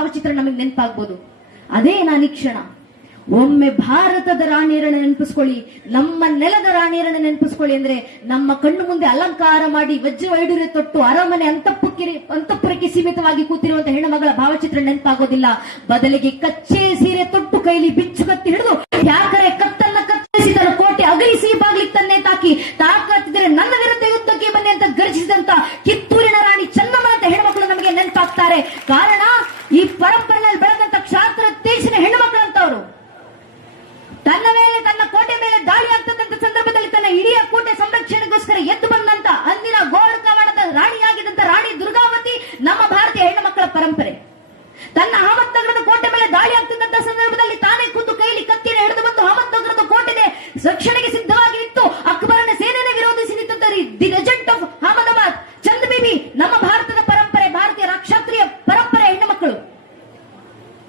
ಭಾವಚಿತ್ರ ನಮಗೆ ನೆನಪಾಗ್ಬೋದು. ಅದೇ ನಾನು ಈ ಕ್ಷಣ ಒಮ್ಮೆ ಭಾರತದ ರಾಣಿಯರನ್ನ ನೆನಪಿಸ್ಕೊಳ್ಳಿ, ನಮ್ಮ ನೆಲದ ರಾಣಿಯರನ್ನ ನೆನಪಿಸ್ಕೊಳ್ಳಿ ಅಂದ್ರೆ ನಮ್ಮ ಕಣ್ಣು ಮುಂದೆ ಅಲಂಕಾರ ಮಾಡಿ ವಜ್ರ ವೈಡೂರ್ಯ ತೊಟ್ಟು ಅರಮನೆ ಅಂತಃಪುರಕ್ಕೆ ಸೀಮಿತವಾಗಿ ಕೂತಿರುವಂತಹ ಹೆಣ್ಣು ಮಗಳ ಭಾವಚಿತ್ರ ನೆನಪಾಗೋದಿಲ್ಲ. ಬದಲಿಗೆ ಕಚ್ಚೆ ಸೀರೆ ತೊಟ್ಟು ಕೈಲಿ ಬಿಚ್ಚು ಕತ್ತಿ ಹಿಡಿದು ಯಾಕರೆ ಕತ್ತನ್ನ ಕತ್ತರಿಸಿ ತನ್ನ ಕೋಟೆ ಅಗಲಿಸಿ ಬಾಗ್ಲಿಗೆ ತನ್ನೇ ತಾಕಿ ತಾಕತ್ತಿದ್ರೆ ನನ್ನ ವಿರುದ್ಧ ಯುದ್ಧಕ್ಕೆ ಬನ್ನಿ ಅಂತ ಗರ್ಜಿಸಿದಂತ ಕಿತ್ತೂರಿನ ರಾಣಿ ಚೆನ್ನಮ್ಮನ ಹೆಣ್ಣುಮಕ್ಕಳು ನಮಗೆ ನೆನಪಾಗ್ತಾರೆ. ಕಾರಣ ಈ ಪರಂಪರೆಯಲ್ಲಿ ಬೆಳೆದಂತ ಕ್ಷಾತ್ರ ತೇಜಿನ ಹೆಣ್ಣುಮಕ್ಕಳು ಅಂತವರು. ತನ್ನ ಮೇಲೆ, ತನ್ನ ಕೋಟೆ ಮೇಲೆ ದಾಳಿ ಆಗ್ತದಂತ ಸಂದರ್ಭದಲ್ಲಿ ತನ್ನ ಇಡೀ ಕೋಟೆ ಸಂರಕ್ಷಣೆಗೋಸ್ಕರ ಎದ್ದು ಬಂದಂತ ಅಂದಿನ ಗೋಳ್ ಕವಾಡದ ರಾಣಿಯಾಗಿದ್ದಂತ ರಾಣಿ ದುರ್ಗಾವತಿ ನಮ್ಮ ಭಾರತೀಯ ಹೆಣ್ಣು ಮಕ್ಕಳ ಪರಂಪರೆ. ತನ್ನ ಅಹಮದ್ನಗರದ ಕೋಟೆ ಮೇಲೆ ದಾಳಿ ಆಗ್ತಿದ್ದಂತ ಸಂದರ್ಭದಲ್ಲಿ ತಾನೇ ಖುದ್ದು ಕೈಲಿ ಕತ್ತಿನ ಹಿಡಿದು ಬಂದು ಅಹಮದ್ನಗರದ ಕೋಟೆ ರಕ್ಷಣೆಗೆ ಸಿದ್ಧವಾಗಿ ನಿಂತು ಅಕ್ಬರನ ಸೇನೆಯನ್ನು ವಿರೋಧಿಸಿ ನಿಂತ the legend of Ahmedabad Chand baby ನಮ್ಮ ಭಾರತದ ಪರಂಪರೆ, ಭಾರತೀಯ ಕ್ಷತ್ರಿಯ ಪರಂಪರೆ ಹೆಣ್ಣು ಮಕ್ಕಳು.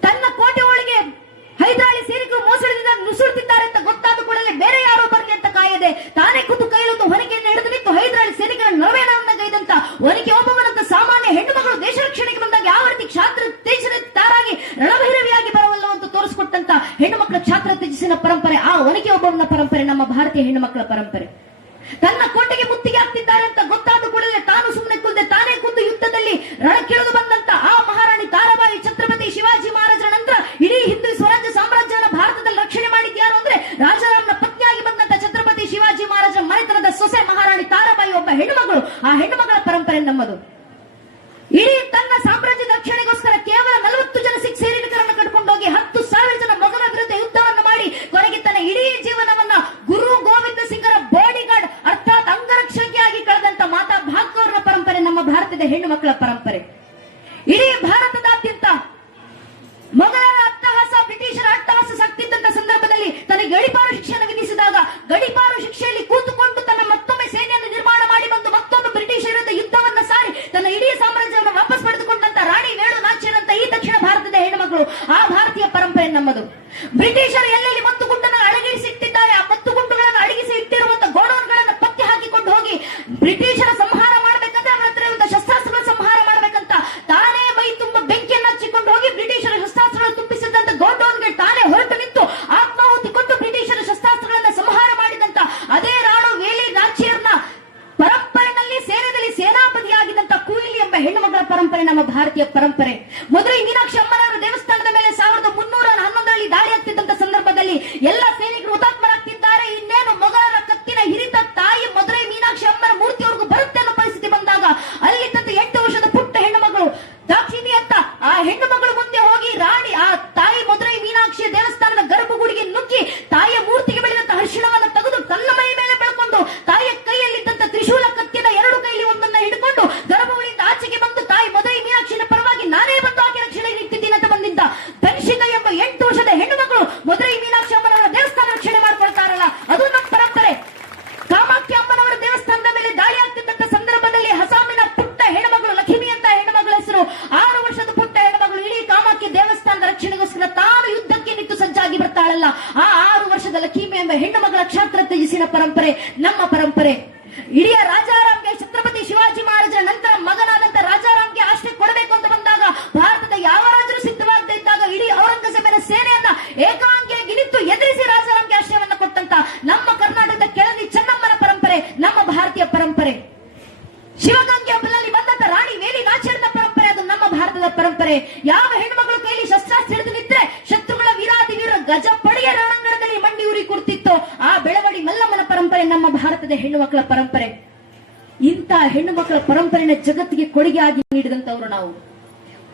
ತನ್ನ ಕೋಟೆ ಒಳಗೆ ಹೈದರಾಳಿ ಸೈನಿಕರು ಮೋಸದಿಂದ ನುಸುಳುತ್ತಿದ್ದಾರೆ ಅಂತ ಗೊತ್ತಾದ ಕೂಡಲೇ ಬೇರೆ ಯಾರೋ ಬರಲಿ ಅಂತ ಕಾಯದೆ ತಾನೇ ಖುದ್ದು ಕೈಲೊಂದು ಹೊರಕೆಯನ್ನು ಹಿಡಿದು ನಿಂತು ಹೈದರಾಳಿ ಸೈನಿಕರ ನರವೇಣವನ್ನ ಗೈದಂತ ಒನಕೆ ಓಬವ್ವನಂತ ಸಾಮಾನ್ಯ ಹೆಣ್ಣು ಮಗಳು ದೇಶ ರಕ್ಷಣೆಗೆ ಬಂದಾಗ ಯಾವ ರೀತಿ ಕ್ಷಾತ್ರ ತೇಜಸ್ಸಿನ ತಾರಾಗಿ ರಣಭೈರವಿಯಾಗಿ ಬರವಲ್ಲ ಅಂತ ತೋರಿಸಿಕೊಟ್ಟಂತ ಹೆಣ್ಣು ಮಕ್ಕಳ ಕ್ಷಾತ್ರ ತೇಜಸ್ಸಿನ ಪರಂಪರೆ, ಆ ಒನಕೆ ಓಬವ್ವನ ಪರಂಪರೆ ನಮ್ಮ ಭಾರತೀಯ ಹೆಣ್ಣು ಮಕ್ಕಳ ಪರಂಪರೆ. ತನ್ನ ಕೋಟೆಗೆ ಮುತ್ತಿಗೆ ಆಗ್ತಿದ್ದಾರೆ ಅಂತ ಗೊತ್ತಾದ ಕೂಡಲೇ ತಾನು ಸುಮ್ಮನೆ ಕುಲ್ಲದೆ ತಾನೇ ಖುದ್ದು ಯುದ್ಧದಲ್ಲಿ ರಣಕ್ಕಿಳಿದು ಬಂದಂತ ಆ ಮಹಾರಾಣಿ ತಾರಾಬಾಯಿ ಛತ್ರಪತಿ ಶಿವಾಜಿ ಮಹಾರಾಜರ ನಂತರ ಇಡೀ ಹಿಂದೂ ಸ್ವರಾಜ್ಯ ಸಾಮ್ರಾಜ್ಯನ ಭಾರತದಲ್ಲಿ ರಕ್ಷಣೆ ಮಾಡಿದ್ಯಾರು ಅಂದ್ರೆ ರಾಜಾರಾಮ್ನ ಪತ್ನಿಯಾಗಿ ಬಂದಂತ ಛತ್ರಪತಿ ಶಿವಾಜಿ ಮಹಾರಾಜರ ಮನೆತನದ ಸೊಸೆ ಮಹಾರಾಣಿ ತಾರಾಬಾಯಿ ಒಬ್ಬ ಹೆಣ್ಣುಮಗಳು. ಆ ಹೆಣ್ಣುಮಗಳ ಪರಂಪರೆ ನಮ್ಮದು. ಇಡೀ ತನ್ನ ಸಾಮ್ರಾಜ್ಯದ ರಕ್ಷಣೆಗೋಸ್ಕರ ಕೇವಲ 40 ಜನ ಸಿಖ್ ಸೈನಿಕರನ್ನು ಕಟ್ಕೊಂಡೋಗಿ 10,000 ಜನ ಮೊಘಲ ವಿರುದ್ಧ ಯುದ್ಧವನ್ನು ಮಾಡಿ ಕೊನೆಗೆ ತನ್ನ ಇಡೀ ಜೀವನವನ್ನ ಗುರು ಗೋವಿಂದ ಸಿಂಗರ ಬಾಡಿಗಾರ್ಡ್ ಅರ್ಥಾತ್ ಅಂಗರಕ್ಷಕಿಯಾಗಿ ಕಳೆದಂತ ಮಾತಾ ಭಾಗ್ಯವರ ಪರಂಪರೆ ನಮ್ಮ ಭಾರತದ ಹೆಣ್ಣು ಮಕ್ಕಳ ಪರಂಪರೆ. ಇಡೀ ಭಾರತದಾದ್ಯಂತ ಮೊಘಲರ ಅಟ್ಟಹಾಸ, ಬ್ರಿಟಿಷರ ಅಟ್ಟಹಾಸ ಸಾಕ್ತಿದ್ದಂತ ಸಂದರ್ಭದಲ್ಲಿ ತನಗೆ ಗಡಿಪಾರು ಶಿಕ್ಷೆಯನ್ನು ವಿಧಿಸಿದಾಗ ಗಡಿಪಾರು ಶಿಕ್ಷೆಯಲ್ಲಿ ಕೂತುಕೊಂಡು ತನ್ನ ಮತ್ತೊಮ್ಮೆ ಸೇನೆಯನ್ನು ನಿರ್ಮಾಣ ಮಾಡಿ ಬಂದು ಮತ್ತೊಂದು ಬ್ರಿಟಿಷರ ವಿರುದ್ಧ ಯುದ್ಧವನ್ನ ಸಾರಿ ತನ್ನ ಇಡೀ ಸಾಮ್ರಾಜ್ಯವನ್ನು ವಾಪಸ್ ಪಡೆದುಕೊಂಡಂತ ರಾಣಿ ವೇಣು ನಾಚಿಯರಂತ ಈ ದಕ್ಷಿಣ ಭಾರತದ ಹೆಣ್ಣುಮಕ್ಕಳು, ಆ ಭಾರತೀಯ ಪರಂಪರೆ ನಮ್ಮದು. ಬ್ರಿಟಿಷರು ಎಲ್ಲೆಲ್ಲಿ ಮತ್ತು ಗುಂಡನ್ನು ಅಡಗಿಸಿ ಇಟ್ಟಿದ್ದಾರೆ, ಆ ಮತ್ತು ಗುಂಡುಗಳನ್ನು ಅಡಗಿಸಿ ಇಟ್ಟಿರುವಂತಹ ಗೋಡೌನ್ಗಳನ್ನು ಪತ್ತೆ ಹಾಕಿಕೊಂಡು ಹೋಗಿ ಬ್ರಿಟಿಷರ ಸಂಹಾರ ಮಾಡಬೇಕಂದ್ರೆ ಅವರ ಹತ್ರ ಇರುವಂತಹ ಶಸ್ತ್ರಾಸ್ತ್ರಗಳ ಸಂಹಾರ ಮಾಡಬೇಕಂತ ತಾನೇ ಮೈ ತುಂಬ ಬೆಂಕಿಯನ್ನು ಹಚ್ಚಿಕೊಂಡು ಹೋಗಿ ಬ್ರಿಟಿಷರ ಶಸ್ತ್ರಾಸ್ತ್ರಗಳು ತುಂಬಿಸಿದಂತ ಗೋಡೌನ್ಗೆ ತಾನೇ ಹೊರಟು ನಿಂತು ಆತ್ಮಾಹುತಿ ಕೊಟ್ಟು ಬ್ರಿಟಿಷರ ಶಸ್ತ್ರಾಸ್ತ್ರಗಳನ್ನು ಸಂಹಾರ ಮಾಡಿದಂತ ಅದೇ ರಾಣು ವೇಲಿ ನಾಚಿಯರ್ನ ಪರಂಪರೆಯಲ್ಲಿ ಸೇನೆಯಲ್ಲಿ ಸೇನಾಪತಿಯಾಗಿದ್ದಂತ ಕುಯಿಲಿ ಎಂಬ ಹೆಣ್ಣು ಮಗಳ ಪರಂಪರೆ ನಮ್ಮ ಭಾರತೀಯ ಪರಂಪರೆ. ಮಧುರೈ ಮೀನಾಕ್ಷಿ ಅಮ್ಮನವರ ದೇವಸ್ಥಾನದ ಮೇಲೆ 1311ರಲ್ಲಿ ದಾಳಿ ಆಗ್ತಿದ್ದಂತ ಸಂದರ್ಭದಲ್ಲಿ ಎಲ್ಲ ಸೈನಿಕರು ಹುತಾತ್ಮರಾಗ್ತಿದ್ದಾರೆ. ಇನ್ನೇನು ಮೊಘಲರ ಕತ್ತಿನ ಹಿರಿತ ತಾಯಿ ಮಧುರೈ ಮೀನಾಕ್ಷಿ ಅಮ್ಮನ ಮೂರ್ತಿಯವರೆಗೂ ಬರುತ್ತೆ ಅನ್ನೋ ಪರಿಸ್ಥಿತಿ ಬಂದಾಗ ಅಲ್ಲಿ 8 ವರ್ಷದ ಪುಟ್ಟ ಹೆಣ್ಣು ಮಗಳು ದಾಕ್ಷಿಣಿ ಅಂತ ಆ ಹೆಣ್ಣು ಮಗಳು ಮುಂದೆ ಹೋಗಿ ರಾಣಿ ಆ ತಾಯಿ ಮಧುರೈ ಮೀನಾಕ್ಷಿಯ ದೇವಸ್ಥಾನದ ಗರ್ಭಗುಡಿಗೆ ನುಗ್ಗಿ ತಾಯಿಯ ಮೂರ್ತಿಗೆ ಬೆಳೆದಂತ ಅರಿಶಿಣವನ್ನು ತೆಗೆದು ತನ್ನ ಮೈ ಮೇಲೆ ಬೆಳ್ಕೊಂಡು ತಾಯಿಯ ಕೈಯಲ್ಲಿದ್ದಂತ ತ್ರಿಶೂಲ ಕತ್ತಿನ 2 ಕೈಲಿ ಒಂದನ್ನ ಹಿಡ್ಕೊಂಡು ಗರ್ಭಗುಡಿಯಿಂದ ಆಚೆಗೆ ಬಂದು ತಾಯಿ ಮಧುರೈ ಮೀನಾಕ್ಷಿನ ಪರವಾಗಿ ನಾನೇ ಬಂದು ಆಕೆ ರಕ್ಷಣೆಗೆ ನಿಂತಿದ್ದೀನಿ ಅಂತ ಬಂದಿದ್ದ ಧನ್ಷಿಕ ಎಂಬ 8 ವರ್ಷದ ಹೆಣ್ಣು ಮಗಳು ಮಧುರೈ ಮೀನಾಕ್ಷಿ ಅಮ್ಮನವರ ದೇವಸ್ಥಾನ ರಕ್ಷಣೆ ಮಾಡ್ಕೊಳ್ತಾರಲ್ಲ, ಅದು ನಮ್ಮ ಪರಂಪರೆ. ಕಾಮಾಕ್ಷಿ ಅಮ್ಮನವರ ದೇವಸ್ಥಾನದ ಮೇಲೆ ದಾಳಿ ಆಗ್ತಿದ್ದಂತ ಸಂದರ್ಭದಲ್ಲಿ ಹಸಾಮಿನ ಪುಟ್ಟ ಹೆಣ್ಣುಮಗಳು ಲಕ್ಷ್ಮಿ ಅಂತ ಹೆಣ್ಣುಮಗಳ ಹೆಸರು 6 ವರ್ಷದ ಪುಟ್ಟ ಹೆಣ್ಣುಮಗಳು ಇಡೀ ಕಾಮಾಕ್ಷಿ ದೇವಸ್ಥಾನದ ರಕ್ಷಣೆಗೋಸ್ಕರ ತಾನು ಯುದ್ಧಕ್ಕೆ ನಿಂತು ಸಜ್ಜಾಗಿ ಬರ್ತಾಳಲ್ಲ, ಆ 6 ವರ್ಷದ ಲಕ್ಷ್ಮಿ ಎಂಬ ಹೆಣ್ಣು ಮಗಳ ಕ್ಷಾತ್ರ ತೇಜಸ್ಸಿನ ಪರಂಪರೆ ನಮ್ಮ ಪರಂಪರೆ. ಇಡೀ ರಾಜಾರಾಮ್ಗೆ ಛತ್ರಪತಿ ಶಿವಾಜಿ ಮಹಾರಾಜರ ನಂತರ ಮಗನಾದಂತ ರಾಜಾರಾಮ್ಗೆ ಆಶ್ರಯ ಕೊಡಬೇಕು ಅಂತ ಬಂದಾಗ ಭಾರತದ ಯಾವ ರಾಜರು ಸಿದ್ಧವಾಗದೇ ಇದ್ದಾಗ ಇಡೀ ಔರಂಗಜೇಬನ ಸೇನೆಯನ್ನ ಏಕಾಂಗಿಯಾಗಿ ನಿಂತು ಎದುರಿಸಿ ರಾಜಾರಾಮ್ಗೆ ಆಶ್ರಯವನ್ನ ಕೊಟ್ಟಂತ ನಮ್ಮ ಕರ್ನಾಟಕದ ಕೆಳದಿ ಚೆನ್ನಮ್ಮನ ಪರಂಪರೆ ನಮ್ಮ ಭಾರತೀಯ ಪರಂಪರೆ. ಶಿವಗಂಗೆ ಹಬ್ಬದಲ್ಲಿ ಬಂದಂತ ರಾಣಿ ವೇಲಿ ನಾಚಿಯರ್ನ ಪರಂಪರೆ ಅದು ನಮ್ಮ ಭಾರತದ ಪರಂಪರೆ. ಯಾವ ಹೆಣ್ಮಗಳು ಕೈಲಿ ಶಸ್ತ್ರಾಸ್ತ್ರ ಹಿಡಿದು ನಿಂತ್ರೆ ಶತ್ರುಗಳ ವೀರಾದಿ ವೀರ ಗಜ ಪಡೆಯ ರಣಾಂಗಣದಲ್ಲಿ ಮಂಡಿ ಉರಿ ಕೊಡ್ತಿತ್ತು, ಆ ಬೆಳವಡಿ ಮಲ್ಲಮ್ಮನ ಪರಂಪರೆ ನಮ್ಮ ಭಾರತದ ಹೆಣ್ಣು ಮಕ್ಕಳ ಪರಂಪರೆ. ಇಂಥ ಹೆಣ್ಣು ಮಕ್ಕಳ ಪರಂಪರೆನ ಜಗತ್ತಿಗೆ ಕೊಡುಗೆಯಾಗಿ ನೀಡಿದಂತವರು ನಾವು.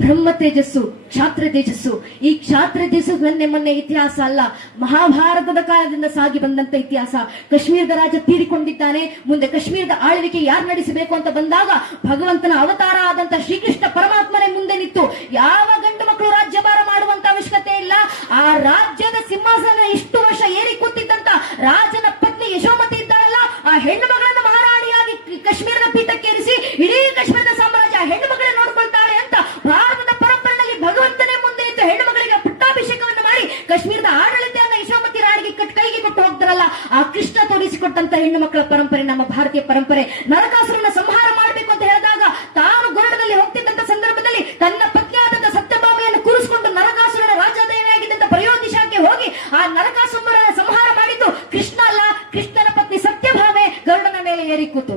ಬ್ರಹ್ಮ ತೇಜಸ್ಸು, ಕ್ಷಾತ್ರ ತೇಜಸ್ಸು. ಈ ಕ್ಷಾತ್ರ ತೇಜಸ್ಸು ಮೊನ್ನೆ ಇತಿಹಾಸ ಅಲ್ಲ, ಮಹಾಭಾರತದ ಕಾಲದಿಂದ ಸಾಗಿ ಬಂದಂತ ಇತಿಹಾಸ. ಕಾಶ್ಮೀರದ ರಾಜ ತೀರಿಕೊಂಡಿದ್ದಾನೆ, ಮುಂದೆ ಕಾಶ್ಮೀರದ ಆಳ್ವಿಕೆ ಯಾರು ನಡೆಸಬೇಕು ಅಂತ ಬಂದಾಗ ಭಗವಂತನ ಅವತಾರ ಆದಂತ ಶ್ರೀಕೃಷ್ಣ ಪರಮಾತ್ಮನೇ ಮುಂದೆ ನಿಂತು ಯಾವ ಗಂಡು ಮಕ್ಕಳು ರಾಜ್ಯಭಾರ ಮಾಡುವಂತ ಅವಶ್ಯಕತೆ ಇಲ್ಲ, ಆ ರಾಜ್ಯದ ಸಿಂಹಾಸನ ಇಷ್ಟು ವರ್ಷ ಏರಿ ಕೂತಿದ್ದಂತ ರಾಜನ ಪತ್ನಿ ಯಶೋಮತಿ ಇದ್ದಾಳಲ್ಲ, ಆ ಹೆಣ್ಣು ಮಗಳನ್ನು ಮಹಾರಾಣಿಯಾಗಿ ಕಾಶ್ಮೀರದ ಪೀಠಕ್ಕೇರಿಸಿ ಇಡೀ ಕಾಶ್ಮೀರದ ಸಾಮ್ರಾಜ್ಯ ಹೆಣ್ಣು ಮಗಳೇ ನೋಡ್ಕೊಳ್ತಾಳೆ ಅಂತ ಭಾರತದ ಪರಂಪರೆಯಲ್ಲಿ ಭಗವಂತನೇ ಮುಂದೆ ಇದ್ದು ಹೆಣ್ಣು ಮಗಳಿಗೆ ಪಟ್ಟಾಭಿಷೇಕವನ್ನು ಮಾಡಿ ಕಾಶ್ಮೀರದ ಆಡಳಿತವನ್ನ ಯಶೋಮತಿ ರಾಣಿಗೆ ಕೈಗೆ ಕೊಟ್ಟು ಹೋಗ್ತಾರಲ್ಲ, ಆ ಕೃಷ್ಣ ತೋರಿಸಿಕೊಟ್ಟಂತ ಹೆಣ್ಣು ಮಕ್ಕಳ ಪರಂಪರೆ ನಮ್ಮ ಭಾರತೀಯ ಪರಂಪರೆ. ನರಕಾಸುರನ ಸಂಹಾರ ಮಾಡಬೇಕು ಅಂತ ಹೇಳಿದಾಗ ತಾನು ಗೋರಡದಲ್ಲಿ ಹೋಗ್ತಿದ್ದಂತ ಸಂದರ್ಭದಲ್ಲಿ ತನ್ನ ಪತ್ನಿಯಾದಂತ ಸತ್ಯಭಾಮೆಯನ್ನು ಆ ನರಕಾಸುರನ ಸಂಹಾರ ಮಾಡಿದ್ದು ಕೃಷ್ಣ ಅಲ್ಲ, ಕೃಷ್ಣನ ಪತ್ನಿ ಸತ್ಯಭಾಮೆ ಗರುಡನ ಮೇಲೆ ಏರಿ ಕೂತು.